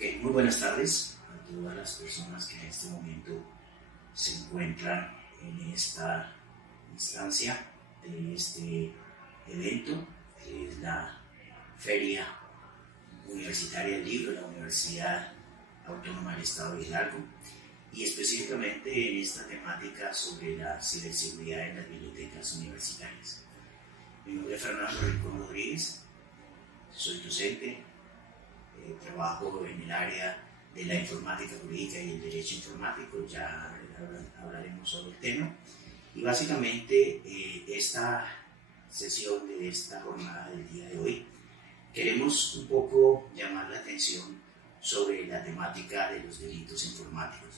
Muy buenas tardes a todas las personas que en este momento se encuentran en esta instancia de este evento, que es la Feria Universitaria del Libro de la Universidad Autónoma del Estado de Hidalgo, y específicamente en esta temática sobre la ciberseguridad en las bibliotecas universitarias. Mi nombre es Fernando Rincón Rodríguez, soy docente. Trabajo en el área de la informática jurídica y el derecho informático, ya hablaremos sobre el tema. Y básicamente esta sesión de esta jornada del día de hoy, queremos un poco llamar la atención sobre la temática de los delitos informáticos.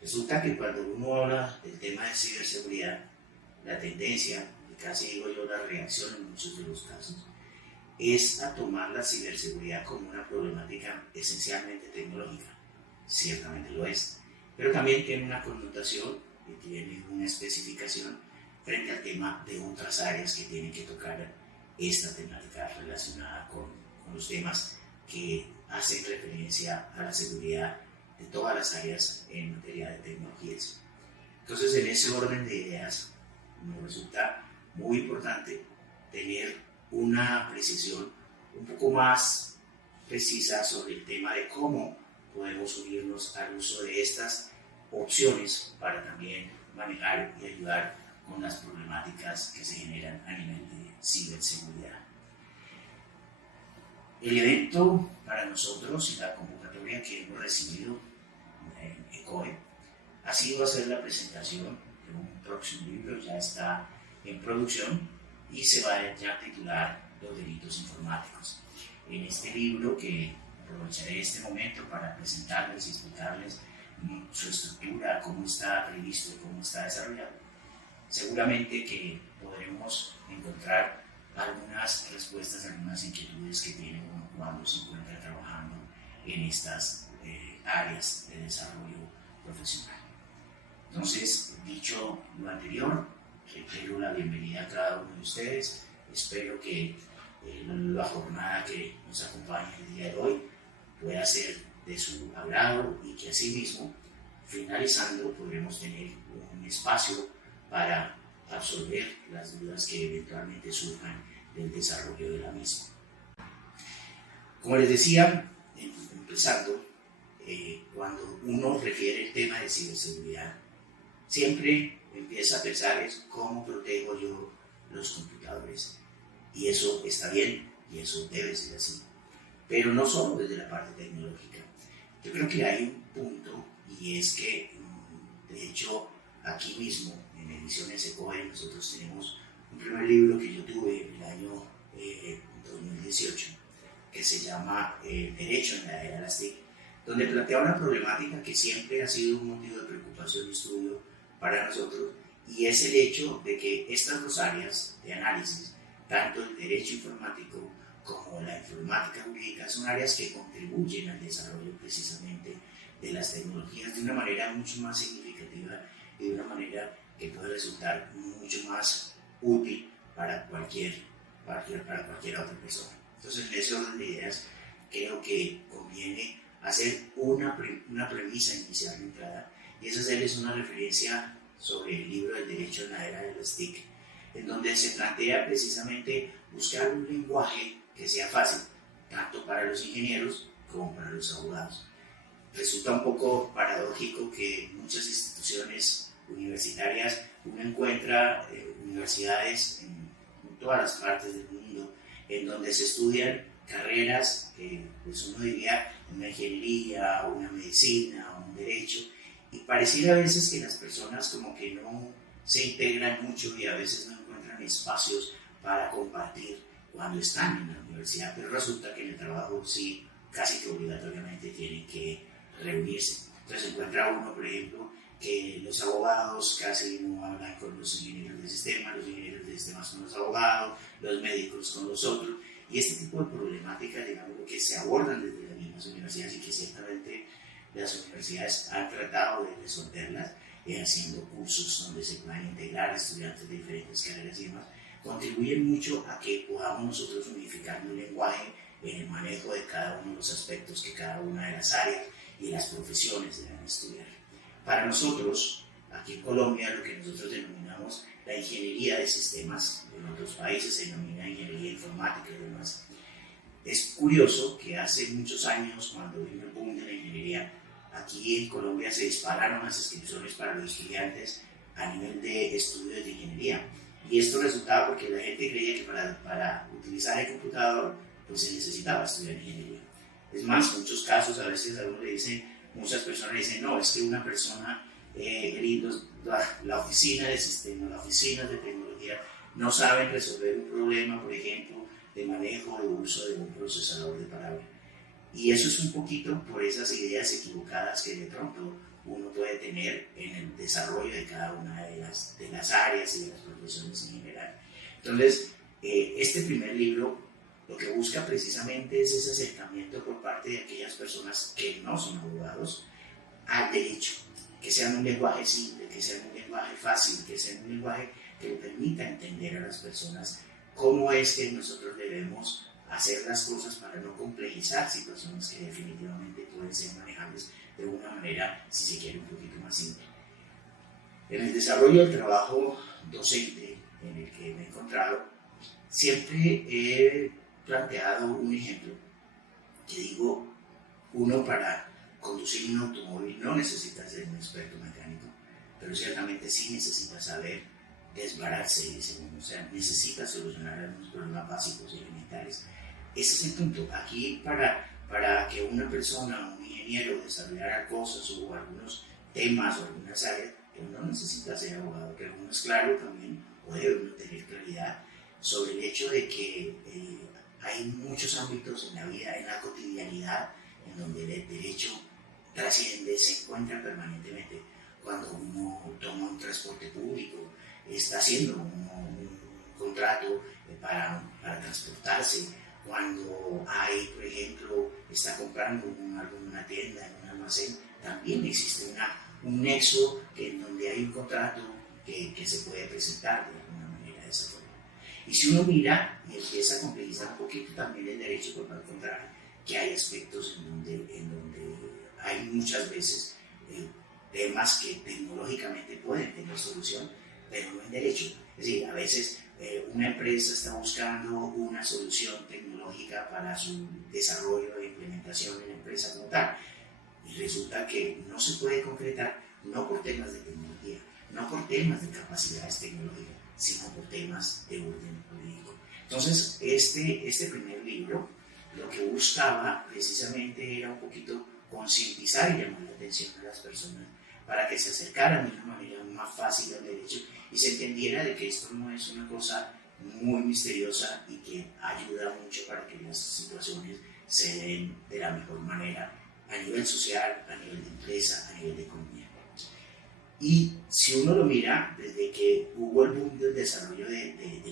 Resulta que cuando uno habla del tema de ciberseguridad, la tendencia, y casi digo yo la reacción en muchos de los casos, es a tomar la ciberseguridad como una problemática esencialmente tecnológica. Ciertamente lo es, pero también tiene una connotación y tiene una especificación frente al tema de otras áreas que tienen que tocar esta temática relacionada con los temas que hacen referencia a la seguridad de todas las áreas en materia de tecnologías. Entonces, en ese orden de ideas, nos resulta muy importante tener una precisión un poco más precisa sobre el tema de cómo podemos unirnos al uso de estas opciones para también manejar y ayudar con las problemáticas que se generan a nivel de ciberseguridad. El evento para nosotros y la convocatoria que hemos recibido en ECOE ha sido hacer la presentación de un próximo libro, ya está en producción, y se va ya a titular Los delitos informáticos. En este libro, que aprovecharé este momento para presentarles y explicarles su estructura, cómo está previsto y cómo está desarrollado, seguramente que podremos encontrar algunas respuestas a algunas inquietudes que tiene uno cuando se encuentra trabajando en estas áreas de desarrollo profesional. Entonces, dicho lo anterior, reitero la bienvenida a cada uno de ustedes. Espero que la jornada que nos acompaña el día de hoy pueda ser de su agrado y que asimismo, finalizando, podremos tener un espacio para absolver las dudas que eventualmente surjan del desarrollo de la misma. Como les decía, empezando, cuando uno refiere el tema de ciberseguridad, siempre empieza a pensar es cómo protejo yo los computadores. Y eso está bien y eso debe ser así. Pero no solo desde la parte tecnológica. Yo creo que hay un punto, y es que, de hecho, aquí mismo, en Ediciones ECOE, nosotros tenemos un primer libro que yo tuve en el año 2018, que se llama Derecho en la Era de las TIC, donde plantea una problemática que siempre ha sido un motivo de preocupación y estudio para nosotros, y es el hecho de que estas dos áreas de análisis, tanto el derecho informático como la informática jurídica, son áreas que contribuyen al desarrollo precisamente de las tecnologías de una manera mucho más significativa y de una manera que puede resultar mucho más útil para cualquier otra persona. Entonces, en ese orden de ideas, creo que conviene hacer una premisa inicial de entrada, y es hacerles una referencia sobre el libro del Derecho en la Era de las TIC, en donde se plantea precisamente buscar un lenguaje que sea fácil, tanto para los ingenieros como para los abogados. Resulta un poco paradójico que muchas instituciones universitarias, uno encuentra universidades en todas las partes del mundo, en donde se estudian carreras que pues uno diría una ingeniería, una medicina, un derecho, y pareciera a veces que las personas como que no se integran mucho y a veces no encuentran espacios para compartir cuando están en la universidad, pero resulta que en el trabajo sí, casi que obligatoriamente tienen que reunirse. Entonces encuentra uno, por ejemplo, que los abogados casi no hablan con los ingenieros de sistema, los ingenieros de sistemas con los abogados, los médicos con los otros, y este tipo de problemáticas, digamos, que se abordan desde las mismas universidades y que ciertamente las universidades han tratado de resolverlas haciendo cursos donde se puedan integrar estudiantes de diferentes carreras y demás, contribuyen mucho a que podamos nosotros unificar un lenguaje en el manejo de cada uno de los aspectos que cada una de las áreas y las profesiones deben estudiar. Para nosotros, aquí en Colombia, lo que nosotros denominamos la ingeniería de sistemas, en otros países se denomina ingeniería informática y demás. Es curioso que hace muchos años, cuando vino el boom de la ingeniería, aquí en Colombia se dispararon las inscripciones para los estudiantes a nivel de estudios de ingeniería. Y esto resultaba porque la gente creía que para utilizar el computador pues se necesitaba estudiar ingeniería. Es más, en muchos casos a veces a uno le dicen, muchas personas le dicen, no, es que una persona, la oficina de sistemas, la oficina de tecnología, no saben resolver un problema, por ejemplo, de manejo o de uso de un procesador de palabra. Y eso es un poquito por esas ideas equivocadas que de pronto uno puede tener en el desarrollo de cada una de las áreas y de las profesiones en general. Entonces, este primer libro lo que busca precisamente es ese acercamiento por parte de aquellas personas que no son abogados al derecho, que sea un lenguaje simple, que sea un lenguaje fácil, que sea un lenguaje que le permita entender a las personas cómo es que nosotros debemos hacer las cosas para no complejizar situaciones que definitivamente pueden ser manejables de una manera, si se quiere, un poquito más simple. En el desarrollo del trabajo docente en el que me he encontrado, siempre he planteado un ejemplo que digo, uno para conducir un automóvil no necesita ser un experto mecánico, pero ciertamente sí necesita saber desbararse, o sea, necesita solucionar algunos problemas básicos y elementales. Ese es el punto. Aquí para que una persona, un ingeniero, desarrollara cosas o algunos temas o algunas áreas, uno no necesita ser abogado, pero uno es claro también, o debe uno tener claridad sobre el hecho de que hay muchos ámbitos en la vida, en la cotidianidad, en donde el derecho trasciende, se encuentra permanentemente. Cuando uno toma un transporte público, está haciendo un contrato para transportarse. Cuando hay, por ejemplo, está comprando algo en una tienda, en un almacén, también existe un nexo en donde hay un contrato que se puede presentar de alguna manera de esa forma. Y si uno mira y empieza a complejizar un poquito también el derecho, por el contrario, que hay aspectos en donde hay muchas veces temas que tecnológicamente pueden tener solución, pero no en derecho. Es decir, a veces una empresa está buscando una solución tecnológica para su desarrollo e implementación en la empresa como tal, y resulta que no se puede concretar, no por temas de tecnología, no por temas de capacidades tecnológicas, sino por temas de orden jurídico. Entonces, este primer libro lo que buscaba precisamente era un poquito concientizar y llamar la atención de las personas para que se acercaran de una manera más fácil al derecho y se entendiera de que esto no es una cosa muy misteriosa y que ayuda mucho para que las situaciones se den de la mejor manera a nivel social, a nivel de empresa, a nivel de economía. Y si uno lo mira, desde que hubo el boom del desarrollo de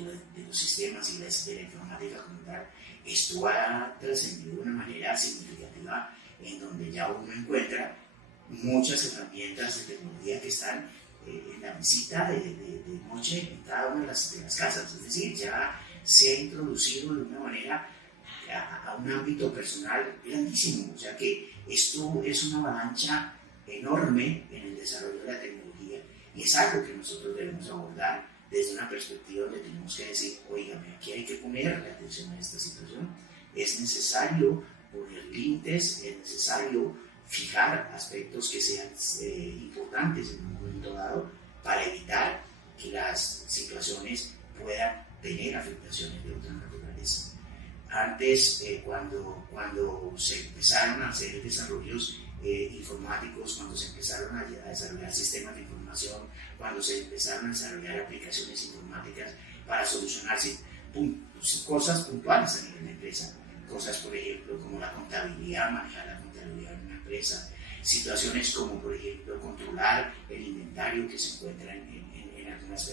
los sistemas y de la informática como tal, esto ha trascendido de una manera significativa en donde ya uno encuentra muchas herramientas de tecnología que están en la visita de noche en cada una de las casas. Es decir, ya se ha introducido de una manera a un ámbito personal grandísimo. O sea que esto es una avalancha enorme en el desarrollo de la tecnología y es algo que nosotros debemos abordar desde una perspectiva donde tenemos que decir, oígame, aquí hay que ponerle atención a esta situación, es necesario poner límites, es necesario fijar aspectos que sean importantes en un momento dado para evitar que las situaciones puedan tener afectaciones de otra naturaleza. Antes, cuando se empezaron a hacer desarrollos informáticos, cuando se empezaron a desarrollar sistemas de información, cuando se empezaron a desarrollar aplicaciones informáticas para solucionar cosas puntuales a nivel de empresa, cosas por ejemplo como la contabilidad, manejar la contabilidad en una empresa, situaciones como por ejemplo controlar el inventario que se encuentra en algunas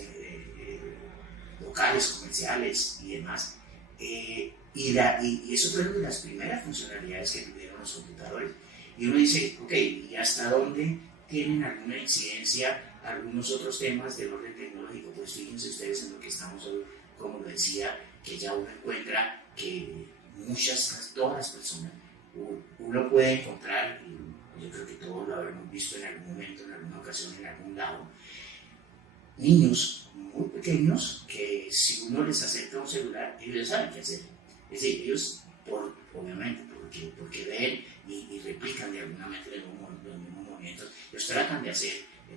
locales comerciales y demás. Y eso fue una de las primeras funcionalidades que tuvieron los computadores. Y uno dice, ok, ¿y hasta dónde tienen alguna incidencia algunos otros temas del orden tecnológico? Pues fíjense ustedes en lo que estamos hoy, como lo decía, que ya uno encuentra que todas las personas, uno puede encontrar, y yo creo que todos lo habremos visto en algún momento, en alguna ocasión, en algún lado, niños muy pequeños que si uno les acerca un celular, ellos ya saben qué hacer. Es decir, ellos, obviamente, porque ven y replican de alguna manera los mismos movimientos, ellos tratan de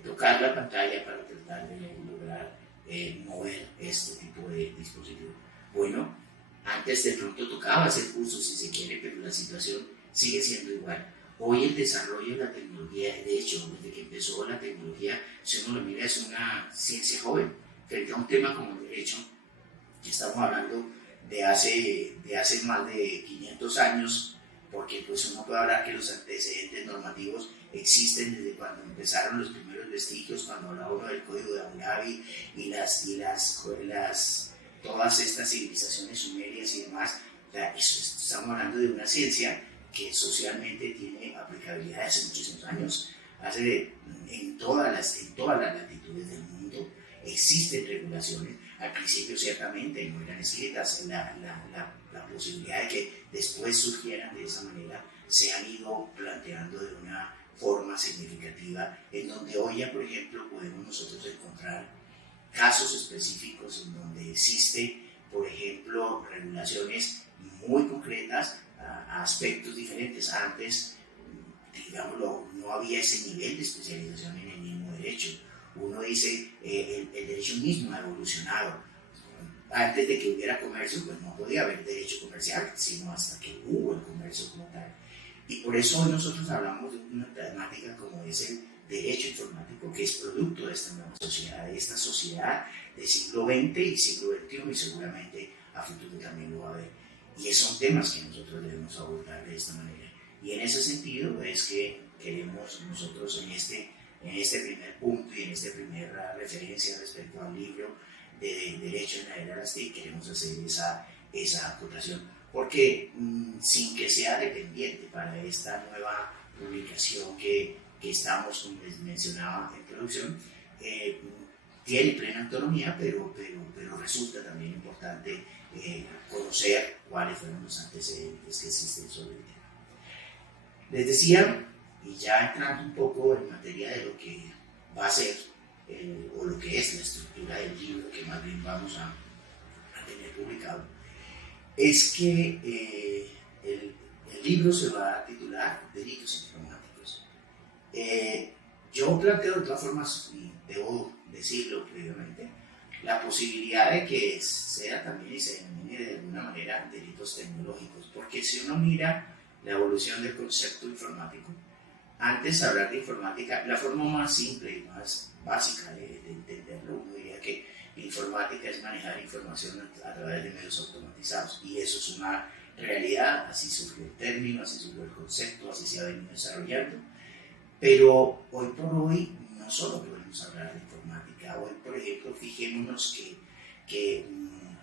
tocar la pantalla para tratar de lograr mover este tipo de dispositivo. Bueno, antes de pronto tocaba hacer cursos si se quiere, pero la situación sigue siendo igual. Hoy el desarrollo de la tecnología, de hecho, desde que empezó la tecnología, si uno lo mira, es una ciencia joven. Frente a un tema como el derecho, que estamos hablando de hace más de 500 años, porque pues uno puede hablar que los antecedentes normativos existen desde cuando empezaron los primeros vestigios, cuando hablaba uno del Código de Hammurabi y todas estas civilizaciones sumerias y demás. O sea, estamos hablando de una ciencia que socialmente tiene aplicabilidad hace muchísimos años. En todas las latitudes del mundo existen regulaciones. Al principio ciertamente no eran escritas. La posibilidad de que después surgieran de esa manera se han ido planteando de una forma significativa, en donde hoy ya, por ejemplo, podemos nosotros encontrar casos específicos en donde existe, por ejemplo, regulaciones muy concretas a aspectos diferentes. Antes, digámoslo, no había ese nivel de especialización en el mismo derecho. Uno dice, el derecho mismo ha evolucionado. Antes de que hubiera comercio, pues no podía haber derecho comercial, sino hasta que hubo el comercio como tal. Y por eso hoy nosotros hablamos de una temática como es el derecho informático, que es producto de esta nueva sociedad, de esta sociedad del siglo XX y siglo XXI, y seguramente a futuro también lo va a haber. Y son temas que nosotros debemos abordar de esta manera. Y en ese sentido es que queremos nosotros en este primer punto y en esta primera referencia respecto al libro de Derecho en la Era de las TIC, queremos hacer esa acotación, porque sin que sea dependiente para esta nueva publicación que estamos, como les mencionaba en producción, tiene plena autonomía, pero resulta también importante conocer cuáles fueron los antecedentes que existen sobre el tema. Les decía, y ya entrando un poco en materia de lo que va a ser o lo que es la estructura del libro que más bien vamos a tener publicado, es que el libro se va a titular Delitos Informáticos. Yo planteo de todas formas, y debo decirlo previamente, la posibilidad de que sea también y se denomine de alguna manera delitos tecnológicos, porque si uno mira la evolución del concepto informático, antes de hablar de informática, la forma más simple y más básica de entenderlo, uno diría que informática es manejar información a través de medios automatizados, y eso es una realidad. Así surgió el término, así surgió el concepto, así se ha venido desarrollando. Pero hoy por hoy no solo podemos hablar de informática. Hoy, por ejemplo, fijémonos que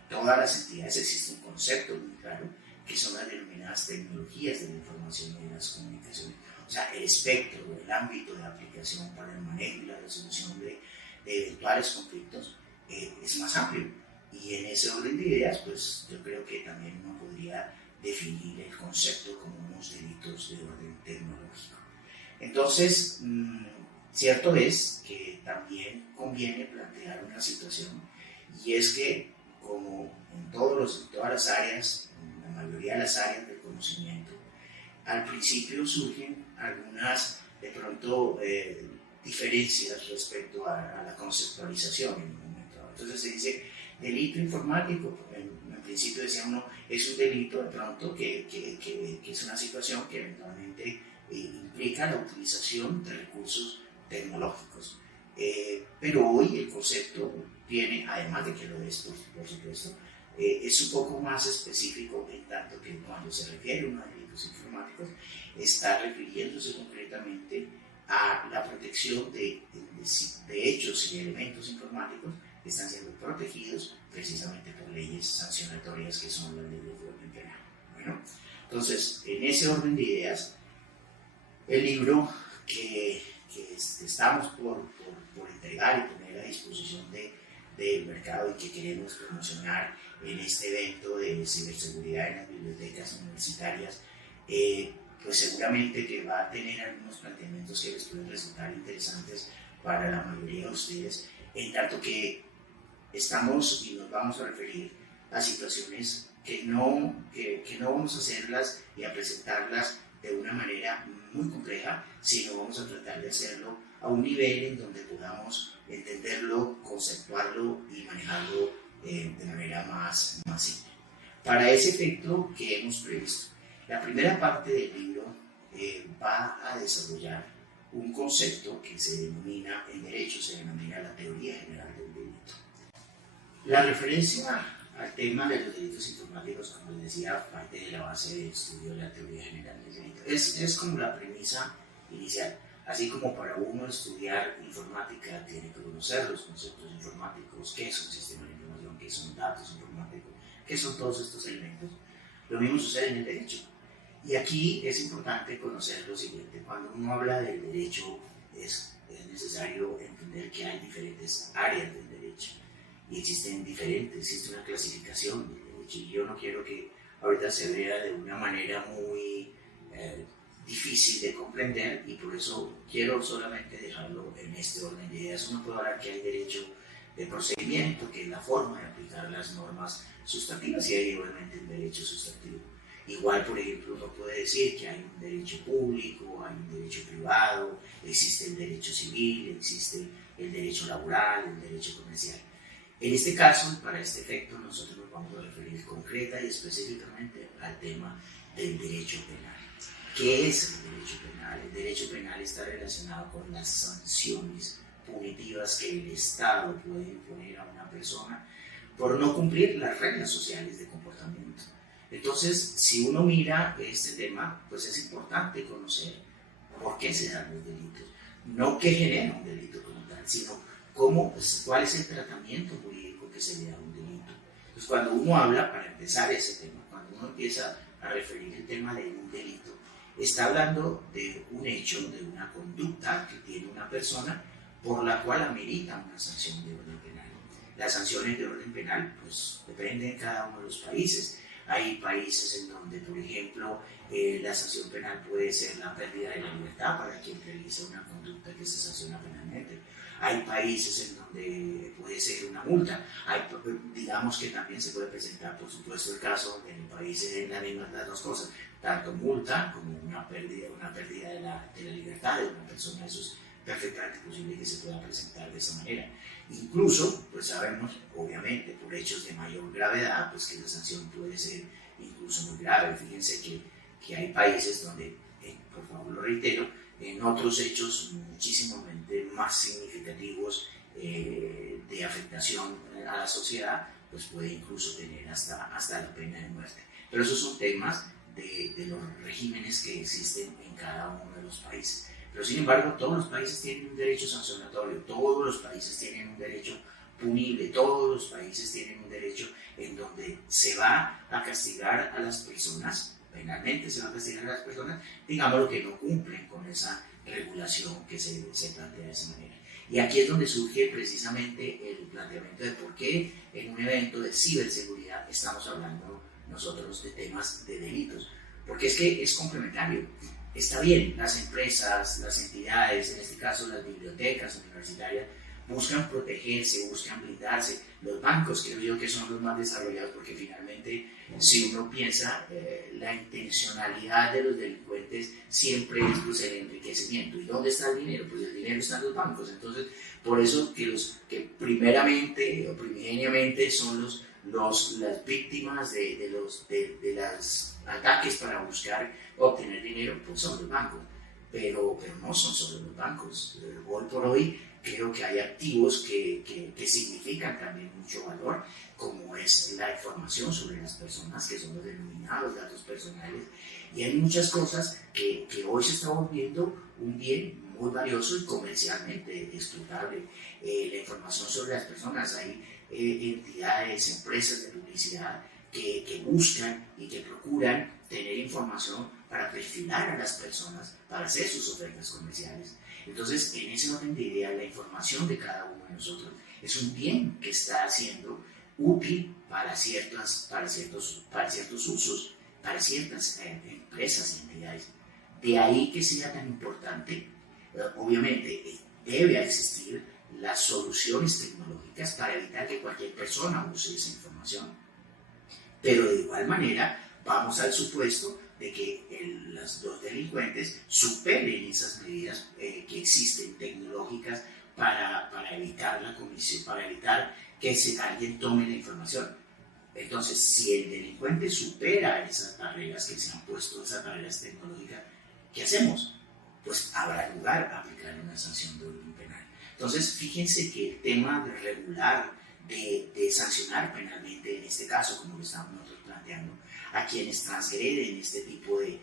todas las entidades existe un concepto muy claro, que son las denominadas tecnologías de la información y de las comunicaciones. O sea, el espectro, el ámbito de aplicación para el manejo y la resolución de eventuales conflictos es más amplio. Y en ese orden de ideas, pues yo creo que también uno podría definir el concepto como unos delitos de orden tecnológico. Entonces, cierto es que también conviene plantear una situación, y es que, como en todas las áreas, en la mayoría de las áreas del conocimiento, al principio surgen algunas, de pronto, diferencias respecto a la conceptualización en un momento dado. Entonces se dice delito informático, en principio decía uno, es un delito de pronto que es una situación que eventualmente implica la utilización de recursos tecnológicos. Pero hoy el concepto tiene, además de que lo es, por supuesto, es un poco más específico, en tanto que cuando se refiere a unos delitos informáticos, está refiriéndose concretamente a la protección de hechos y elementos informáticos que están siendo protegidos precisamente por leyes sancionatorias que son las leyes de orden penal. Bueno, entonces, en ese orden de ideas, el libro que estamos por entregar y poner a disposición de del mercado y que queremos promocionar en este evento de ciberseguridad en las bibliotecas universitarias, pues seguramente que va a tener algunos planteamientos que les pueden resultar interesantes para la mayoría de ustedes, en tanto que estamos y nos vamos a referir a situaciones que no vamos a hacerlas y a presentarlas de una manera muy compleja, sino vamos a tratar de hacerlo a un nivel en donde podamos entenderlo, conceptuarlo y manejarlo de manera más simple. Para ese efecto, ¿qué hemos previsto? La primera parte del libro va a desarrollar un concepto que se denomina, en derecho se denomina la teoría general del delito. La referencia al tema de los delitos informáticos, como les decía, parte de la base de estudio de la teoría general del delito. Es como la premisa inicial. Así como para uno estudiar informática tiene que conocer los conceptos informáticos, qué es un sistema de información, qué son datos informáticos, qué son todos estos elementos, lo mismo sucede en el derecho. Y aquí es importante conocer lo siguiente: cuando uno habla del derecho es necesario entender que hay diferentes áreas del derecho y existe una clasificación del derecho, y yo no quiero que ahorita se vea de una manera muy difícil de comprender, y por eso quiero solamente dejarlo en este orden de ideas. Uno puede hablar que hay derecho de procedimiento, que es la forma de aplicar las normas sustantivas, y hay obviamente un derecho sustantivo. Igual, por ejemplo, uno puede decir que hay un derecho público, hay un derecho privado, existe el derecho civil, existe el derecho laboral, el derecho comercial. En este caso, para este efecto, nosotros nos vamos a referir concreta y específicamente al tema del derecho penal. ¿Qué es el derecho penal? El derecho penal está relacionado con las sanciones punitivas que el Estado puede imponer a una persona por no cumplir las reglas sociales de comportamiento. Entonces, si uno mira este tema, pues es importante conocer por qué se dan los delitos. No qué genera un delito como tal, sino cuál es el tratamiento jurídico que se le da a un delito. Entonces, cuando uno habla, para empezar ese tema, cuando uno empieza a referir el tema de un delito, está hablando de un hecho, de una conducta que tiene una persona por la cual amerita una sanción de orden penal. Las sanciones de orden penal pues dependen de cada uno de los países. Hay países en donde, por ejemplo, la sanción penal puede ser la pérdida de la libertad para quien realiza una conducta que se sanciona penalmente. Hay países en donde puede ser una multa. Digamos que también se puede presentar, por supuesto, el caso en el país de las dos cosas, tanto multa como una pérdida de la libertad de una persona. Eso es perfectamente posible que se pueda presentar de esa manera. Incluso, pues sabemos, obviamente, por hechos de mayor gravedad, pues que la sanción puede ser incluso muy grave. Fíjense que hay países donde, por favor lo reitero, en otros hechos muchísimamente más significativos de afectación a la sociedad, pues puede incluso tener hasta la pena de muerte. Pero esos son temas de los regímenes que existen en cada uno de los países. Pero sin embargo, todos los países tienen un derecho sancionatorio, todos los países tienen un derecho punible, todos los países tienen un derecho en donde se va a castigar a las personas, penalmente se va a castigar a las personas, digámoslo, que no cumplen con esa regulación que se plantea de esa manera. Y aquí es donde surge precisamente el planteamiento de por qué en un evento de ciberseguridad estamos hablando nosotros de temas de delitos, porque es que es complementario. Está bien, las empresas, las entidades, en este caso las bibliotecas universitarias, buscan protegerse, buscan blindarse. Los bancos, creo yo, que son los más desarrollados, porque finalmente, si uno piensa, la intencionalidad de los delincuentes siempre es pues, el enriquecimiento. ¿Y dónde está el dinero? Pues el dinero está en los bancos. Entonces, por eso que los que primeramente o primigeniamente son las víctimas de los ataques para buscar obtener dinero, pues son los bancos. Pero no son solo los bancos. Hoy por hoy creo que hay activos que significan también mucho valor, como es la información sobre las personas, que son los denominados datos personales, y hay muchas cosas que hoy se está volviendo un bien muy valioso y comercialmente explotable. La información sobre las personas, hay entidades, empresas de publicidad que buscan y que procuran tener información para perfilar a las personas, para hacer sus ofertas comerciales. Entonces, en ese orden de idea, la información de cada uno de nosotros es un bien que está siendo útil para ciertos usos, para ciertas empresas y entidades. De ahí que sea tan importante, obviamente debe existir las soluciones tecnológicas para evitar que cualquier persona use esa información. Pero de igual manera, vamos al supuesto de que los dos delincuentes superen esas medidas que existen tecnológicas para evitar la comisión, para evitar que alguien tome la información. Entonces, si el delincuente supera esas barreras que se han puesto, esas barreras tecnológicas, ¿qué hacemos? Pues habrá lugar a aplicar una sanción de orden penal. Entonces, fíjense que el tema de regular, de sancionar penalmente, en este caso, como lo estamos nosotros planteando, a quienes transgreden este tipo de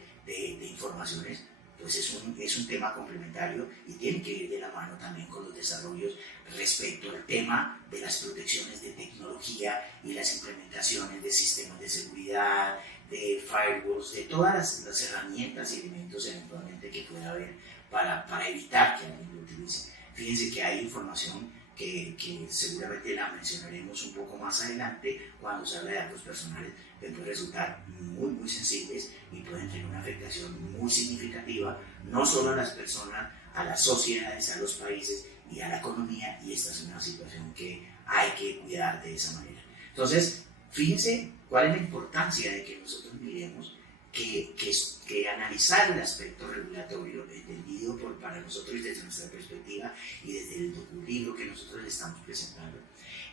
informaciones, pues es un tema complementario y tiene que ir de la mano también con los desarrollos respecto al tema de las protecciones de tecnología y las implementaciones de sistemas de seguridad, de firewalls, de todas las herramientas y elementos eventualmente que pueda haber para evitar que alguien lo utilice. Fíjense que hay información que seguramente la mencionaremos un poco más adelante cuando se habla de datos personales, que pueden resultar muy sensibles y pueden tener una afectación muy significativa, no solo a las personas, a las sociedades, a los países y a la economía, y esta es una situación que hay que cuidar de esa manera. Entonces, fíjense cuál es la importancia de que nosotros miremos que analizar el aspecto regulatorio entendido para nosotros desde nuestra perspectiva y desde el libro que nosotros le estamos presentando,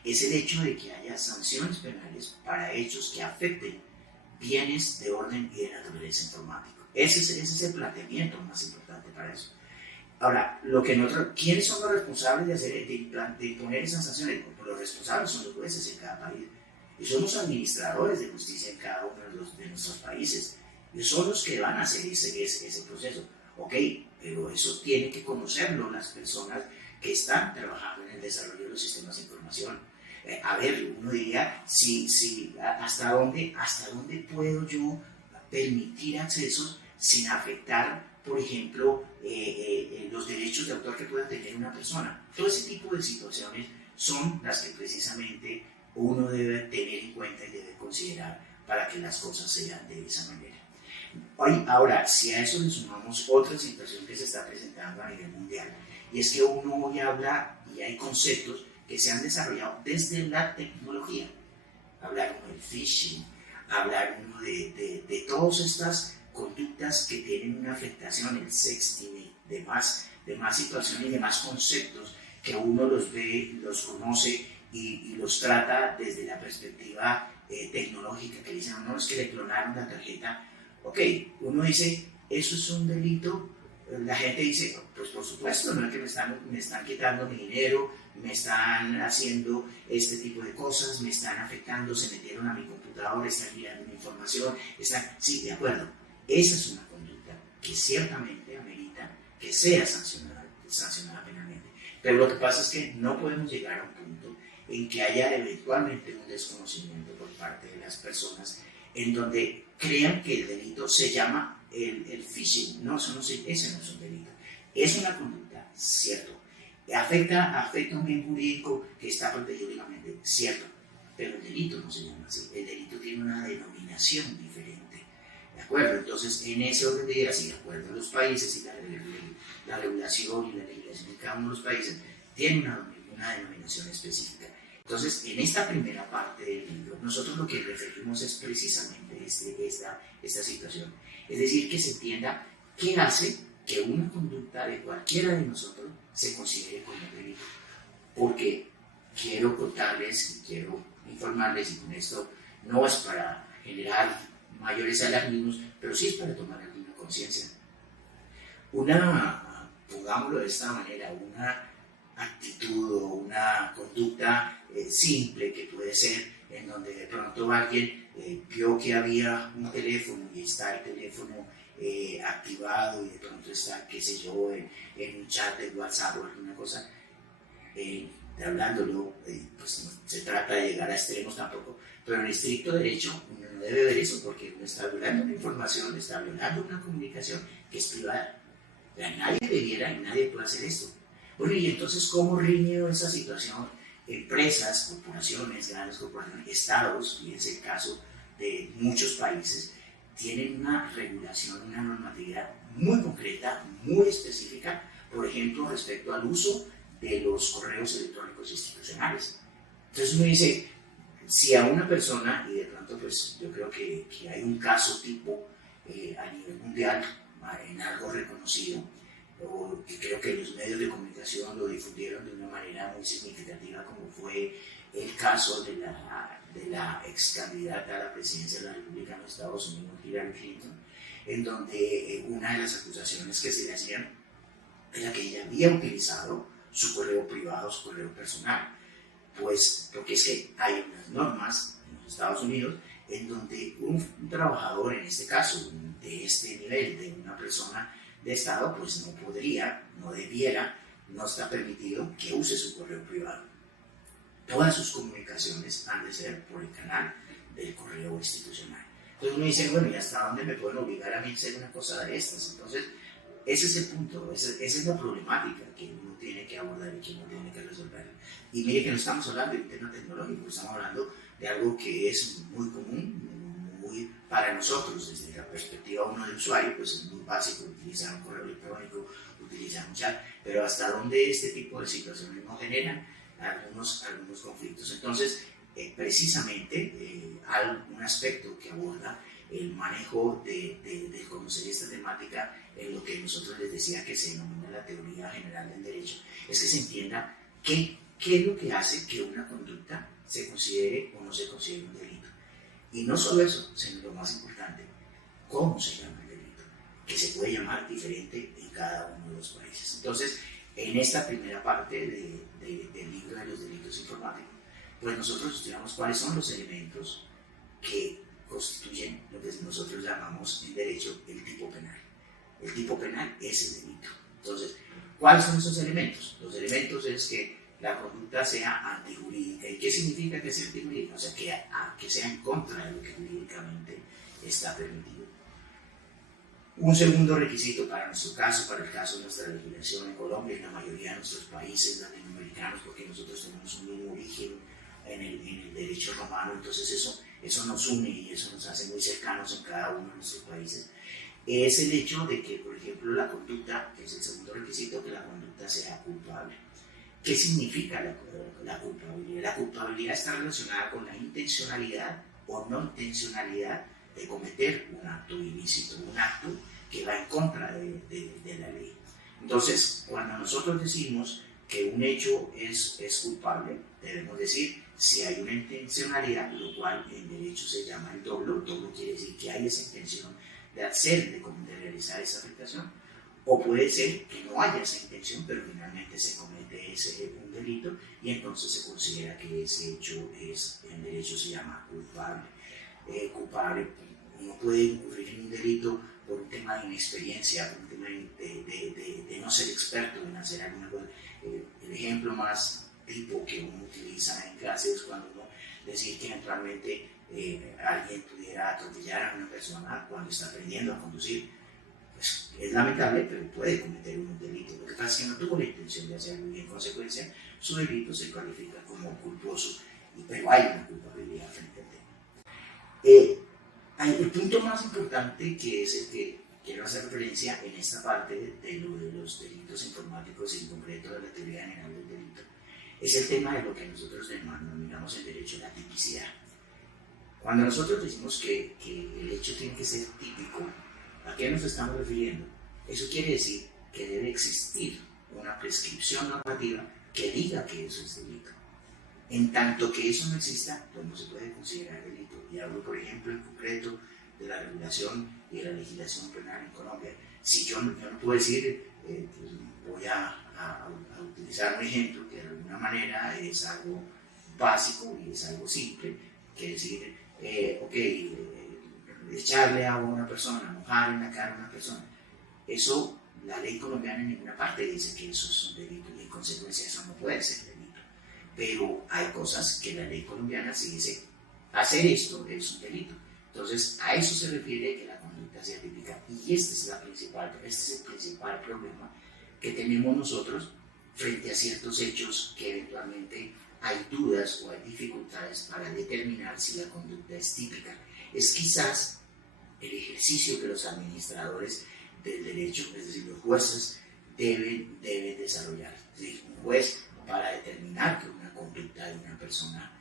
es el hecho de que haya sanciones penales para hechos que afecten bienes de orden y de naturaleza informática. Ese es el planteamiento más importante para eso. Ahora, ¿quiénes son los responsables de imponer esas sanciones? Pues los responsables son los jueces en cada país. Y somos administradores de justicia en cada uno de nuestros países. Y son los que van a hacer ese proceso. Ok, pero eso tiene que conocerlo las personas que están trabajando en el desarrollo de los sistemas de información. A ver, uno diría, ¿hasta dónde puedo yo permitir accesos sin afectar, por ejemplo, los derechos de autor que pueda tener una persona? Todo ese tipo de situaciones son las que precisamente uno debe tener en cuenta y debe considerar para que las cosas sean de esa manera. Ahora, si a eso le sumamos otra situación que se está presentando a nivel mundial, y es que uno hoy habla y hay conceptos que se han desarrollado desde la tecnología. Hablar uno del phishing, hablar uno de todas estas conductas que tienen una afectación, el sexting, de más situaciones y de más conceptos que uno los ve, los conoce y los trata desde la perspectiva tecnológica, que dicen, no, es que le clonaron la tarjeta. Ok, uno dice, eso es un delito. La gente dice, pues por supuesto, no es que me están quitando mi dinero, me están haciendo este tipo de cosas, me están afectando, se metieron a mi computadora, están mirando mi información, sí, de acuerdo. Esa es una conducta que ciertamente amerita que sea sancionada penalmente. Pero lo que pasa es que no podemos llegar a un punto en que haya eventualmente un desconocimiento por parte de las personas en donde crean que el delito se llama el phishing. No, ese no es un delito. Es una conducta, cierto. Afecta un bien jurídico que está protegido legalmente, cierto. Pero el delito no se llama así. El delito tiene una denominación diferente. ¿De acuerdo? Entonces, en ese orden de ideas, y de acuerdo a los países y la regulación y la legislación de cada uno de los países, tiene una denominación específica. Entonces, en esta primera parte del libro, nosotros lo que referimos es precisamente esta situación. Es decir, que se entienda qué hace que una conducta de cualquiera de nosotros se considere como un delito. Porque quiero contarles y quiero informarles, y con esto no es para generar mayores alarmismos, pero sí es para tomar alguna conciencia. Pongámoslo de esta manera, una actitud o una conducta simple que puede ser en donde de pronto alguien vio que había un teléfono y está el teléfono activado y de pronto está, qué sé yo, en un chat de WhatsApp o alguna cosa, hablándolo, pues no se trata de llegar a extremos tampoco, pero en estricto derecho uno no debe ver eso porque uno está violando una información, está violando una comunicación que es privada. Nadie debiera y nadie puede hacer esto. Bueno, y entonces, ¿cómo riño esa situación empresas, corporaciones, grandes corporaciones, estados, y es el caso de muchos países, tienen una regulación, una normatividad muy concreta, muy específica, por ejemplo, respecto al uso de los correos electrónicos institucionales. Entonces uno dice, si a una persona, y de pronto pues yo creo que hay un caso tipo a nivel mundial, en algo reconocido, o que creo que los medios de comunicación lo difundieron de una manera muy significativa, como fue el caso de la ex candidata a la presidencia de la República de los Estados Unidos, Hillary Clinton, en donde una de las acusaciones que se le hacían era que ella había utilizado su correo privado, su correo personal. Pues porque es que hay unas normas en los Estados Unidos en donde un trabajador, en este caso de este nivel, de una persona de Estado, pues no podría, no debiera, no está permitido que use su correo privado. Todas sus comunicaciones han de ser por el canal del correo institucional. Entonces uno dice, bueno, ¿y hasta dónde me pueden obligar a mí a hacer una cosa de estas? Entonces, ese es el punto, esa es la problemática que uno tiene que abordar y que uno tiene que resolver. Y mire que no estamos hablando de un tema tecnológico, estamos hablando de algo que es muy común, muy para nosotros, desde la perspectiva uno del usuario, pues es muy básico utilizar un correo electrónico, utilizar un chat, pero hasta dónde este tipo de situaciones no generan algunos conflictos. Entonces, precisamente, un aspecto que aborda el manejo de conocer esta temática en lo que nosotros les decía que se denomina la teoría general del derecho, es que se entienda qué es lo que hace que una conducta se considere o no se considere un delito. Y no solo eso, sino lo más importante, cómo se llama el delito, que se puede llamar diferente en cada uno de los países. Entonces, en esta primera parte del libro de los delitos informáticos, pues nosotros estudiamos cuáles son los elementos que constituyen lo que nosotros llamamos en derecho el tipo penal. El tipo penal es el delito. Entonces, ¿cuáles son esos elementos? Los elementos es que la conducta sea antijurídica. ¿Y qué significa que sea antijurídica? O sea, que sea en contra de lo que jurídicamente está permitido. Un segundo requisito para nuestro caso, para el caso de nuestra legislación en Colombia y en la mayoría de nuestros países latinoamericanos, porque nosotros tenemos un mismo origen en el derecho romano, entonces eso nos une y eso nos hace muy cercanos en cada uno de nuestros países, es el hecho de que, por ejemplo, la conducta, que es el segundo requisito, que la conducta sea culpable. ¿Qué significa la culpabilidad? La culpabilidad está relacionada con la intencionalidad o no intencionalidad de cometer un acto ilícito, un acto que va en contra de la ley. Entonces, cuando nosotros decimos que un hecho es culpable, debemos decir si hay una intencionalidad, lo cual en derecho se llama el dolo. El dolo quiere decir que hay esa intención de hacer, de realizar esa afectación, o puede ser que no haya esa intención, pero finalmente se comete un delito y entonces se considera que ese hecho en derecho se llama culpable. Culpable, uno puede incurrir en un delito por un tema de inexperiencia, por un tema de no ser experto en hacer alguna cosa. El ejemplo más tipo que uno utiliza en clase es cuando uno decir que eventualmente alguien pudiera atropellar a una persona cuando está aprendiendo a conducir. Pues es lamentable, pero puede cometer un delito. Lo que pasa es que no tuvo la intención de hacerlo y en consecuencia su delito se califica como culposo, pero hay una culpabilidad frente al tema. El punto más importante, que es el que quiero hacer referencia en esta parte de los delitos informáticos y en concreto de la teoría general del delito, es el tema de lo que nosotros denominamos en derecho la tipicidad. Cuando nosotros decimos que el hecho tiene que ser típico, ¿a qué nos estamos refiriendo? Eso quiere decir que debe existir una prescripción normativa que diga que eso es delito. En tanto que eso no exista, pues no se puede considerar delito. Y hablo, por ejemplo, en concreto de la regulación y de la legislación penal en Colombia. Si yo no puedo decir, pues voy a utilizar un ejemplo que de alguna manera es algo básico y es algo simple, que decir, echarle agua a una persona, mojar en la cara a una persona. Eso, la ley colombiana en ninguna parte dice que eso es un delito y en consecuencia eso no puede ser delito. Pero hay cosas que la ley colombiana sí dice, hacer esto es un delito. Entonces, a eso se refiere que la conducta sea típica. Y este es el principal problema que tenemos nosotros frente a ciertos hechos que eventualmente hay dudas o hay dificultades para determinar si la conducta es típica. Es quizás el ejercicio que los administradores del derecho, es decir, los jueces, deben desarrollar. Es decir, un juez, para determinar que una conducta de una persona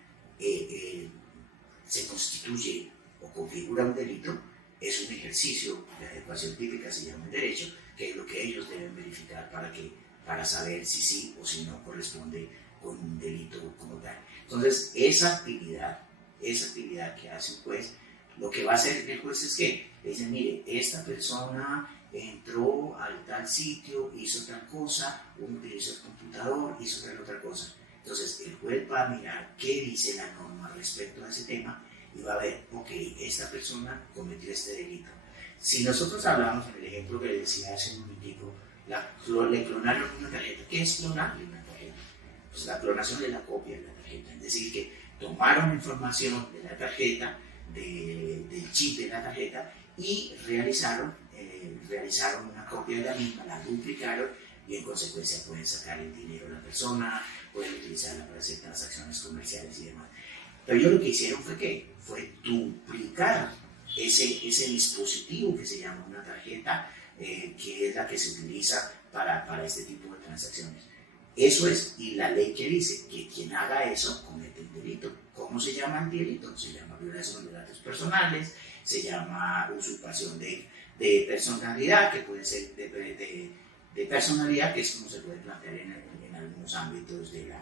se constituye o configura un delito, es un ejercicio de adecuación típica, se llama en derecho, que es lo que ellos deben verificar para saber si sí o si no corresponde con un delito como tal. Entonces, esa actividad que hace un juez, lo que va a hacer el juez es que le dice, mire, esta persona entró al tal sitio, hizo tal cosa, utilizó el computador, hizo tal otra cosa. Entonces, el juez va a mirar qué dice la norma respecto a ese tema y va a ver, ok, esta persona cometió este delito. Si nosotros hablamos en el ejemplo que le decía hace un momentico, le clonaron una tarjeta. ¿Qué es clonarle una tarjeta? Pues la clonación es la copia de la tarjeta, es decir, que tomaron información de la tarjeta, del chip de la tarjeta y realizaron una copia de la misma, la duplicaron y en consecuencia pueden sacar el dinero a la persona, pueden utilizarla para hacer transacciones comerciales y demás. Pero ellos lo que hicieron fue duplicar ese dispositivo que se llama una tarjeta, que es la que se utiliza para este tipo de transacciones. Eso es, y la ley que dice que quien haga eso comete un delito. ¿Cómo se llama el delito? Se llama violación de datos personales, se llama usurpación de personalidad, que puede ser de personalidad, que es como se puede plantear en algunos ámbitos de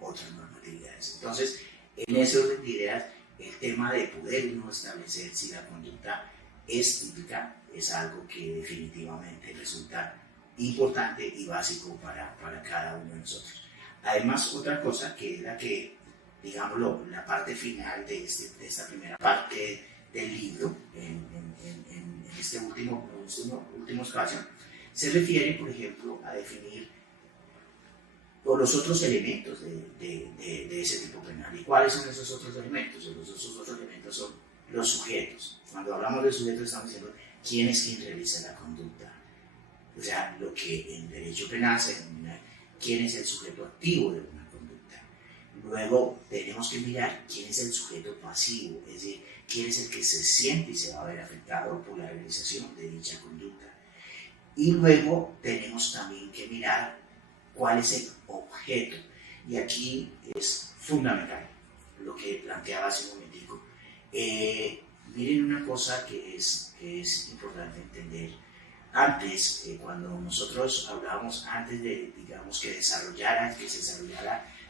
otras normatividades. Entonces, en ese orden de ideas, el tema de poder uno establecer si la conducta es típica es algo que definitivamente resulta importante y básico para cada uno de nosotros. Además, otra cosa que es la que, digámoslo, la parte final de esta primera parte del libro, en este último espacio, se refiere, por ejemplo, a definir los otros elementos de ese tipo penal. ¿Y cuáles son esos otros elementos? Esos otros elementos son los sujetos. Cuando hablamos de sujetos estamos diciendo quién es quien realiza la conducta. O sea, lo que en derecho penal se denomina quién es el sujeto activo de una conducta. Luego tenemos que mirar quién es el sujeto pasivo, es decir, quién es el que se siente y se va a ver afectado por la realización de dicha conducta. Y luego tenemos también que mirar cuál es el objeto. Y aquí es fundamental lo que planteaba hace un momentico. Miren una cosa que es importante entender. Antes, cuando nosotros hablábamos, antes de, digamos, que se desarrollara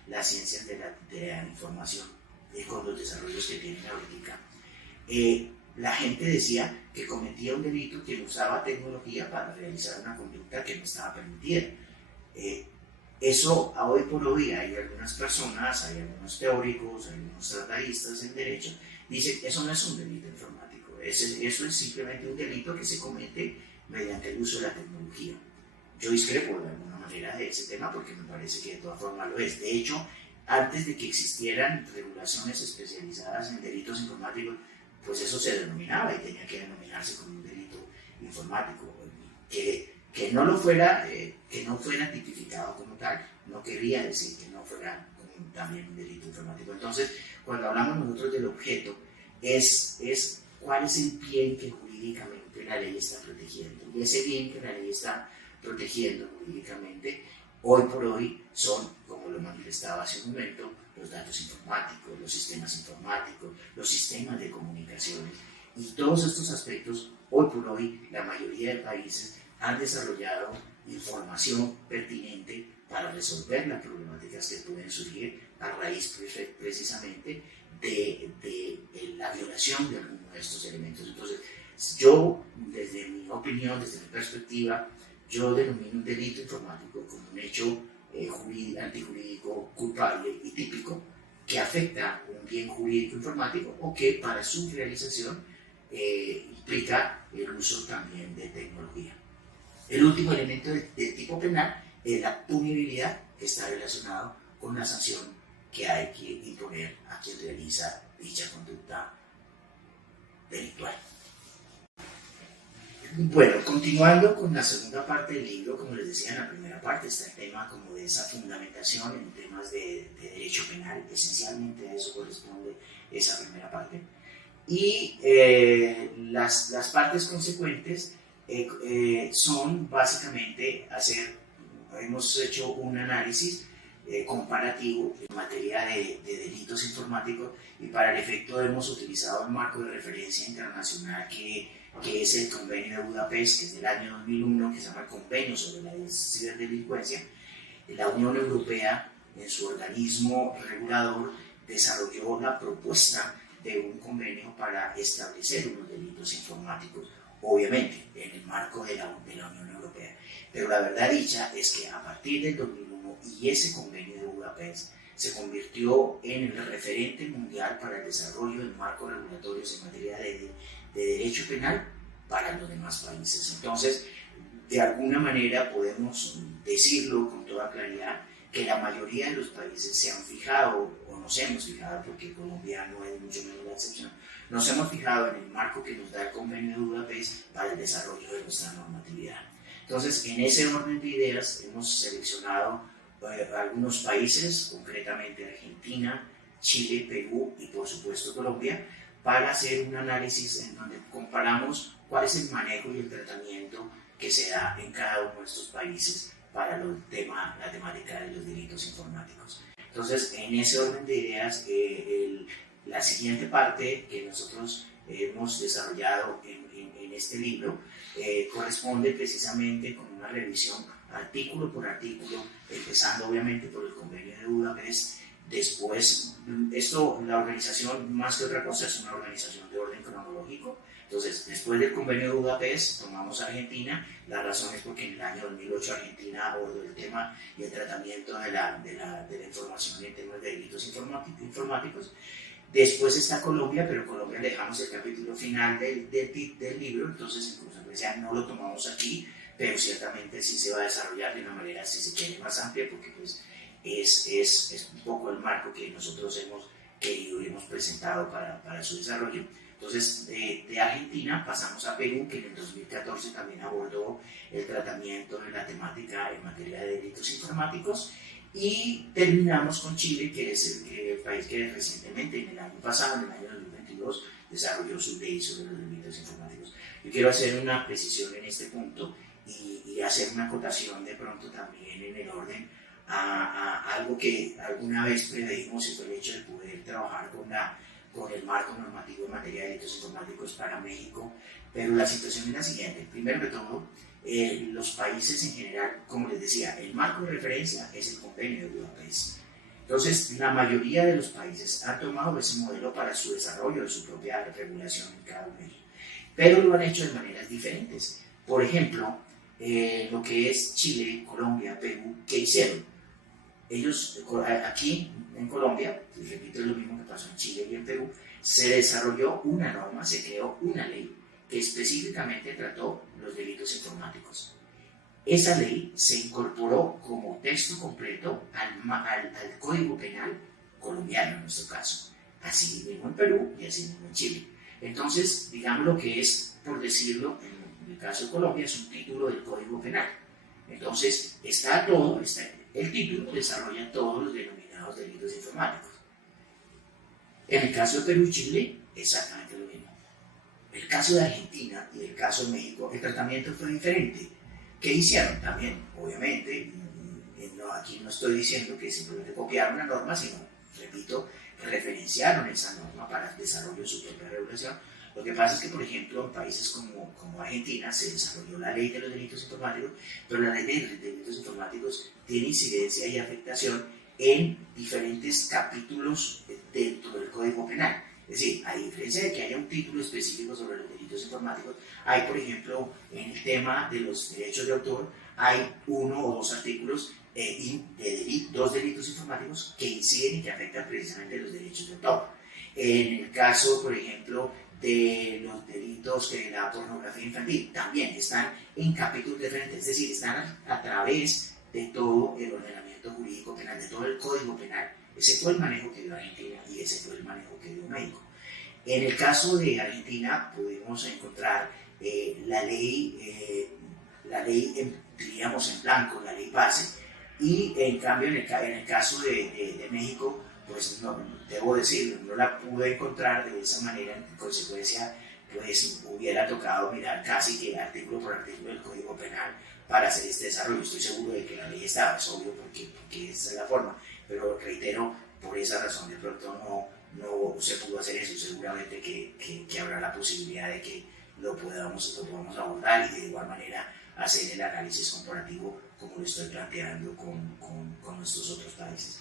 las ciencias de la información, con los desarrollos que tienen ahorita, la gente decía que cometía un delito que usaba tecnología para realizar una conducta que no estaba permitida. Eso, hoy por hoy, hay algunas personas, hay algunos teóricos, hay algunos tratadistas en derecho, dicen que eso no es un delito informático, eso es simplemente un delito que se comete mediante el uso de la tecnología. Yo discrepo de alguna manera de ese tema porque me parece que de todas formas lo es. De hecho, antes de que existieran regulaciones especializadas en delitos informáticos, pues eso se denominaba y tenía que denominarse como un delito informático. Que no fuera tipificado como tal, no quería decir que no fuera también un delito informático. Entonces, cuando hablamos nosotros del objeto, es cuál es el bien que jurídicamente la ley está protegiendo. Y ese bien que la ley está protegiendo jurídicamente, hoy por hoy son, como lo manifestaba hace un momento, los datos informáticos, los sistemas informáticos, los sistemas de comunicaciones. Y todos estos aspectos, hoy por hoy, la mayoría de países han desarrollado información pertinente para resolver las problemáticas que pueden surgir a raíz precisamente de la violación de alguno de estos elementos. Entonces, yo, desde mi opinión, desde mi perspectiva, yo denomino un delito informático como un hecho antijurídico culpable y típico que afecta un bien jurídico informático o que para su realización implica el uso también de tecnología. El último elemento de tipo penal es la punibilidad, que está relacionado con la sanción que hay que imponer a quien realiza dicha conducta delictual. Bueno, continuando con la segunda parte del libro, como les decía en la primera parte, está el tema como de esa fundamentación en temas de derecho penal, esencialmente a eso corresponde esa primera parte. Y las partes consecuentes son básicamente hemos hecho un análisis comparativo en materia de delitos informáticos y para el efecto hemos utilizado el marco de referencia internacional que es el Convenio de Budapest, que es del año 2001, que se llama el Convenio sobre la Ciberdelincuencia. La Unión Europea, en su organismo regulador, desarrolló la propuesta de un convenio para establecer unos delitos informáticos, obviamente en el marco de la Unión Europea. Pero la verdad dicha es que a partir del 2001 y ese convenio de Budapest se convirtió en el referente mundial para el desarrollo de marcos regulatorios en materia de derecho penal para los demás países. Entonces, de alguna manera podemos decirlo con toda claridad que la mayoría de los países se han fijado, o nos hemos fijado, porque Colombia no es mucho menos la excepción, nos hemos fijado en el marco que nos da el Convenio de Budapest para el desarrollo de nuestra normatividad. Entonces, en ese orden de ideas hemos seleccionado algunos países, concretamente Argentina, Chile, Perú y por supuesto Colombia, para hacer un análisis en donde comparamos cuál es el manejo y el tratamiento que se da en cada uno de estos países para la temática de los delitos informáticos. Entonces, en ese orden de ideas, la siguiente parte que nosotros hemos desarrollado en este libro corresponde precisamente con una revisión artículo por artículo, empezando obviamente por el Convenio de Budapest. Después, la organización, más que otra cosa, es una organización de orden cronológico. Entonces, después del Convenio de Budapest, tomamos Argentina. La razón es porque en el año 2008 Argentina abordó el tema y el tratamiento de la información en temas de delitos informáticos. Después está Colombia, pero Colombia dejamos el capítulo final del libro, entonces en consecuencia no lo tomamos aquí, pero ciertamente sí se va a desarrollar de una manera, si se quiere, más amplia, porque pues es un poco el marco que nosotros hemos querido y hemos presentado para su desarrollo. Entonces, de Argentina pasamos a Perú, que en el 2014 también abordó el tratamiento de la temática en materia de delitos informáticos, y terminamos con Chile, que es el país que recientemente, en el año pasado, en el año 2022, desarrolló su ley sobre los delitos informáticos. Yo quiero hacer una precisión en este punto y hacer una acotación de pronto también en el orden a algo que alguna vez preveímos, y fue el hecho de poder trabajar con el marco normativo en materia de delitos informáticos para México, pero la situación es la siguiente. Primero que todo, los países en general, como les decía, el marco de referencia es el Convenio de Budapest. Entonces, la mayoría de los países han tomado ese modelo para su desarrollo de su propia regulación en cada uno de ellos, pero lo han hecho de maneras diferentes. Por ejemplo, lo que es Chile, Colombia, Perú, ¿qué hicieron? Ellos, aquí en Colombia, y repito, es lo mismo que pasó en Chile y en Perú, se desarrolló una norma, se creó una ley que específicamente trató los delitos informáticos. Esa ley se incorporó como texto completo al Código Penal colombiano en nuestro caso, así mismo en Perú y así mismo en Chile. Entonces, digamos lo que es, por decirlo, en el caso de Colombia, es un título del Código Penal. Entonces, el título desarrolla todos los denominados delitos informáticos. En el caso de Perú y Chile, exactamente lo mismo. El caso de Argentina y el caso de México, el tratamiento fue diferente. ¿Qué hicieron? También, obviamente, aquí no estoy diciendo que simplemente copiaron la norma, sino, repito, referenciaron esa norma para el desarrollo de su propia regulación. Lo que pasa es que, por ejemplo, en países como Argentina se desarrolló la ley de los delitos informáticos, pero la ley de los delitos informáticos tiene incidencia y afectación en diferentes capítulos dentro del Código Penal. Es decir, a diferencia de que haya un título específico sobre los delitos informáticos, hay, por ejemplo, en el tema de los derechos de autor, hay uno o dos artículos dos delitos informáticos que inciden y que afectan precisamente los derechos de autor. En el caso, por ejemplo, de los delitos de la pornografía infantil, también están en capítulos diferentes, es decir, están a través de todo el ordenamiento jurídico penal, de todo el Código Penal. Ese fue el manejo que dio Argentina y ese fue el manejo que dio México. En el caso de Argentina pudimos encontrar la ley, diríamos en blanco, la ley base, y en cambio en el caso de México, pues no, debo decirlo, no la pude encontrar de esa manera, en consecuencia, pues hubiera tocado mirar casi que artículo por artículo del Código Penal para hacer este desarrollo. Estoy seguro de que la ley estaba, es obvio, porque esa es la forma, pero reitero, por esa razón de pronto no se pudo hacer eso. Seguramente que habrá la posibilidad de que lo podamos abordar y de igual manera hacer el análisis comparativo como lo estoy planteando con nuestros otros países.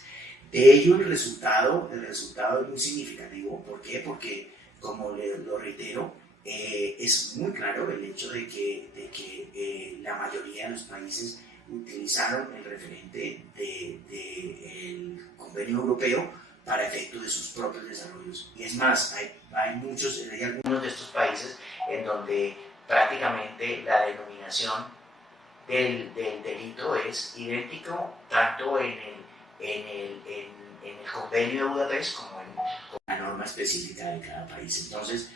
De ello el resultado es muy significativo. ¿Por qué? Porque, como lo reitero, es muy claro el hecho de que la mayoría de los países utilizaron el referente del Convenio Europeo para efecto de sus propios desarrollos. Y es más, hay algunos de estos países en donde prácticamente la denominación del delito es idéntico tanto en el Convenio de Budapest como en la norma específica de cada país. Entonces,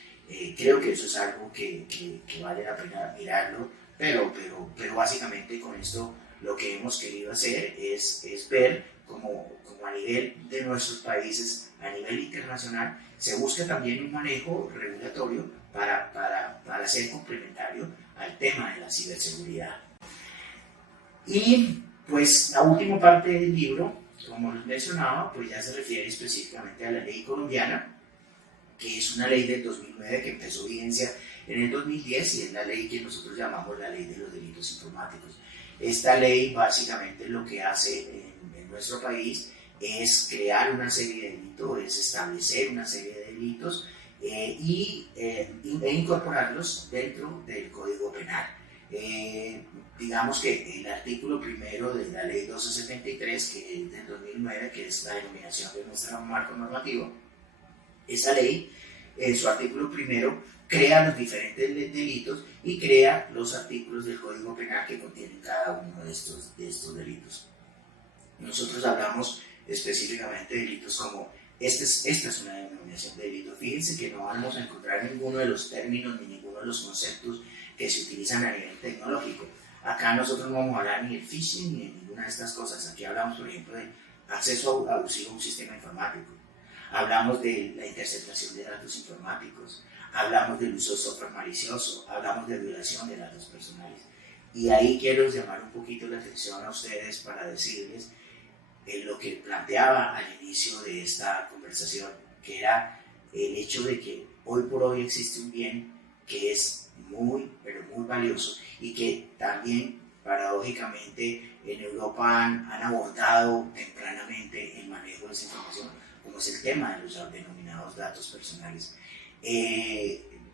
creo que eso es algo que vale la pena mirarlo, pero básicamente con esto lo que hemos querido hacer es ver como a nivel de nuestros países, a nivel internacional, se busca también un manejo regulatorio para ser complementario al tema de la ciberseguridad. Y pues la última parte del libro, como les mencionaba, pues ya se refiere específicamente a la ley colombiana, que es una ley del 2009 que empezó vigencia en el 2010 y es la ley que nosotros llamamos la ley de los delitos informáticos. Esta ley básicamente lo que hace en nuestro país es crear una serie de delitos, es establecer una serie de delitos e incorporarlos dentro del Código Penal. Digamos que el artículo primero de la ley 1273, que es del 2009, que es la denominación de nuestro marco normativo, esa ley, en su artículo primero, crea los diferentes delitos y crea los artículos del Código Penal que contienen cada uno de estos delitos. Nosotros hablamos específicamente de delitos como, esta es una denominación de delito. Fíjense que no vamos a encontrar ninguno de los términos ni ninguno de los conceptos que se utilizan a nivel tecnológico. Acá nosotros no vamos a hablar ni del phishing ni de ninguna de estas cosas. Aquí hablamos, por ejemplo, de acceso abusivo a un sistema informático. Hablamos de la interceptación de datos informáticos. Hablamos del uso de software malicioso. Hablamos de violación de datos personales. Y ahí quiero llamar un poquito la atención a ustedes para decirles lo que planteaba al inicio de esta conversación, que era el hecho de que hoy por hoy existe un bien que es muy, pero muy valioso y que también, paradójicamente, en Europa han abordado tempranamente el manejo de esa información, como es el tema de los denominados datos personales.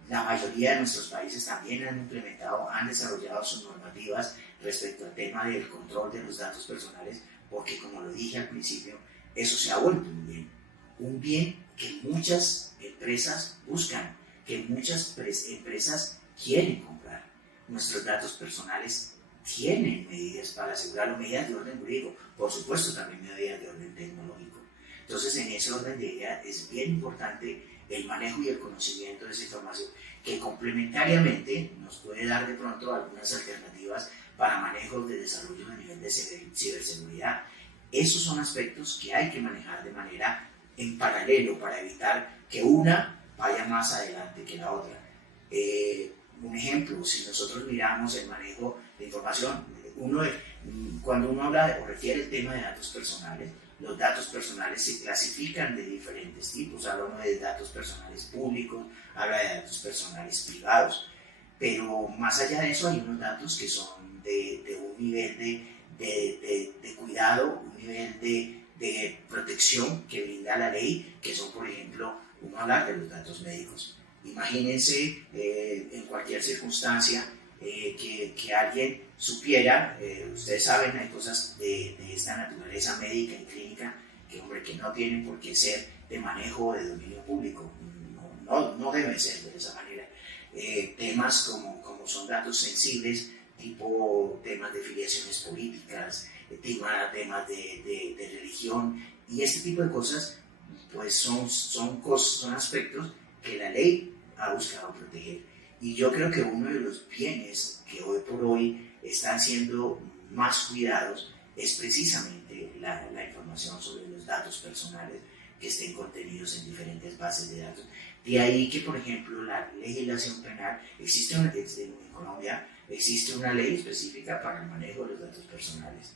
La mayoría de nuestros países también han desarrollado sus normativas respecto al tema del control de los datos personales, porque, como lo dije al principio, eso se ha vuelto un bien que muchas empresas buscan, que muchas empresas quieren comprar. Nuestros datos personales tienen medidas para asegurarlo, medidas de orden jurídico, por supuesto también medidas de orden tecnológico. Entonces, en ese orden de idea es bien importante el manejo y el conocimiento de esa información, que complementariamente nos puede dar de pronto algunas alternativas para manejos de desarrollo a nivel de ciberseguridad. Esos son aspectos que hay que manejar de manera en paralelo para evitar que una vaya más adelante que la otra. Un ejemplo, si nosotros miramos el manejo de información, cuando uno habla o refiere el tema de datos personales, los datos personales se clasifican de diferentes tipos. Habla de datos personales públicos, habla de datos personales privados, pero más allá de eso hay unos datos que son de un nivel de cuidado, un nivel de protección que brinda la ley, que son, por ejemplo, uno habla de los datos médicos. Imagínense en cualquier circunstancia que alguien supiera, ustedes saben, hay cosas de esta naturaleza médica y clínica que no tienen por qué ser de manejo de dominio público, no deben ser de esa manera. Temas como son datos sensibles, tipo temas de filiaciones políticas, temas de religión, y este tipo de cosas, pues son aspectos que la ley ha buscado proteger. Y yo creo que uno de los bienes que hoy por hoy están siendo más cuidados es precisamente la información sobre los datos personales que estén contenidos en diferentes bases de datos. De ahí que, por ejemplo, la legislación penal, en Colombia existe una ley específica para el manejo de los datos personales.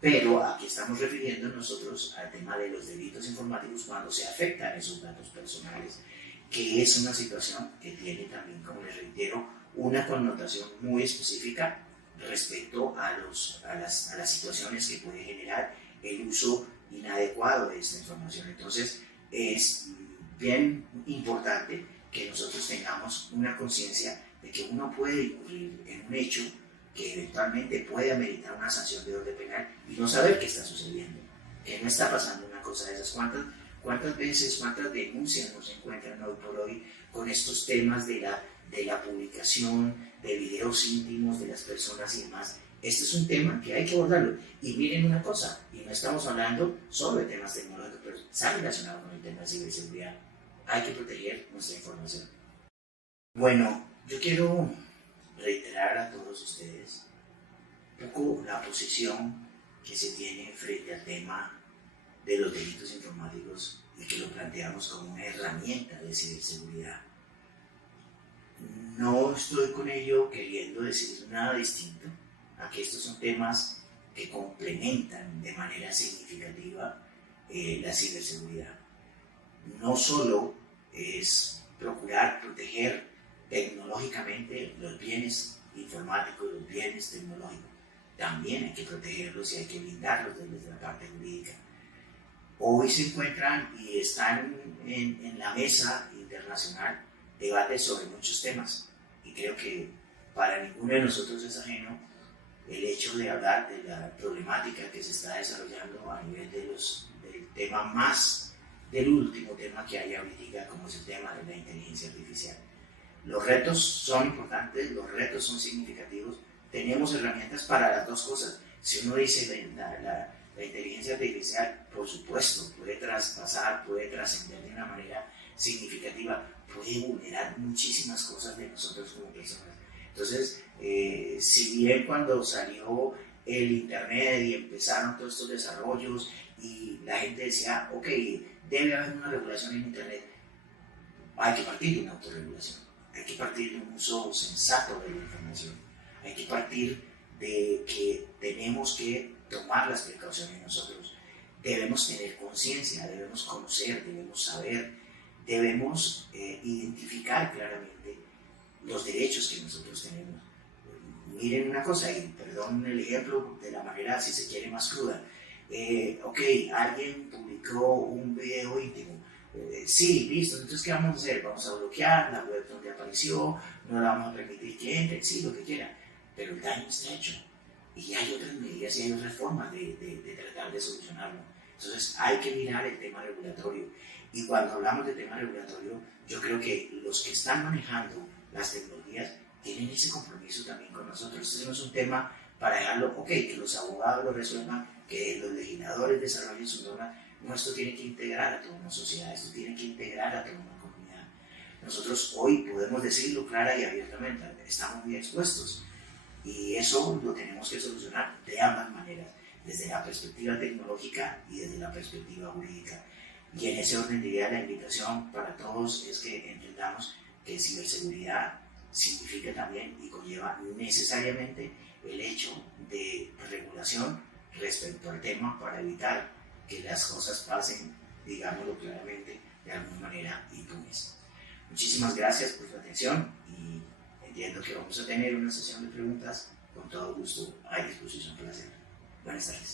Pero aquí estamos refiriendo nosotros al tema de los delitos informáticos cuando se afectan esos datos personales, que es una situación que tiene también, como les reitero, una connotación muy específica respecto a las situaciones que puede generar el uso inadecuado de esta información. Entonces, es bien importante que nosotros tengamos una conciencia de que uno puede incurrir en un hecho que eventualmente puede ameritar una sanción de orden penal y no saber qué está sucediendo, que no está pasando una cosa de esas. ¿Cuántas veces, cuántas denuncias nos encuentran hoy por hoy con estos temas de la publicación de videos íntimos de las personas y demás? Este es un tema que hay que abordarlo. Y miren una cosa, y no estamos hablando solo de temas tecnológicos, pero está relacionado con el tema de ciberseguridad. Hay que proteger nuestra información. Bueno, yo quiero reiterar a todos ustedes un poco la posición que se tiene frente al tema de los delitos informáticos y que lo planteamos como una herramienta de ciberseguridad. No estoy con ello queriendo decir nada distinto a que estos son temas que complementan de manera significativa la ciberseguridad. No solo es procurar proteger tecnológicamente los bienes informáticos, los bienes tecnológicos, también hay que protegerlos y hay que blindarlos desde la parte jurídica. Hoy se encuentran y están en la mesa internacional debates sobre muchos temas y creo que para ninguno de nosotros es ajeno el hecho de hablar de la problemática que se está desarrollando a nivel del tema más, del último tema que hay ahorita, como es el tema de la inteligencia artificial. Los retos son importantes, los retos son significativos, tenemos herramientas para las dos cosas. Si uno dice la inteligencia artificial, por supuesto, puede traspasar, puede trascender de una manera significativa, puede vulnerar muchísimas cosas de nosotros como personas. Entonces, si bien cuando salió el Internet y empezaron todos estos desarrollos y la gente decía, ok, debe haber una regulación en Internet, hay que partir de una autorregulación, hay que partir de un uso sensato de la información, hay que partir de que tenemos que tomar las precauciones nosotros, debemos tener conciencia, debemos conocer, debemos saber, debemos identificar claramente los derechos que nosotros tenemos. Miren una cosa, y perdón el ejemplo de la manera, si se quiere, más cruda. Ok, alguien publicó un video íntimo. Sí, listo, entonces ¿qué vamos a hacer? Vamos a bloquear la web donde apareció, no la vamos a permitir que entre, sí, lo que quiera. Pero el daño está hecho. Y hay otras medidas y hay otras formas de tratar de solucionarlo. Entonces hay que mirar el tema regulatorio. Y cuando hablamos de tema regulatorio, yo creo que los que están manejando las tecnologías tienen ese compromiso también con nosotros. Este no es un tema para dejarlo, ok, que los abogados lo resuelvan, que los legisladores desarrollen su norma. No, esto tiene que integrar a toda una sociedad, esto tiene que integrar a toda una comunidad. Nosotros hoy podemos decirlo clara y abiertamente, estamos muy expuestos y eso lo tenemos que solucionar de ambas maneras, desde la perspectiva tecnológica y desde la perspectiva jurídica. Y en ese orden de idea la invitación para todos es que entendamos que ciberseguridad significa también y conlleva necesariamente el hecho de regulación respecto al tema para evitar que las cosas pasen, digámoslo claramente, de alguna manera impunes. Muchísimas gracias por su atención y entiendo que vamos a tener una sesión de preguntas con todo gusto a disposición para hacerlo. Buenas tardes.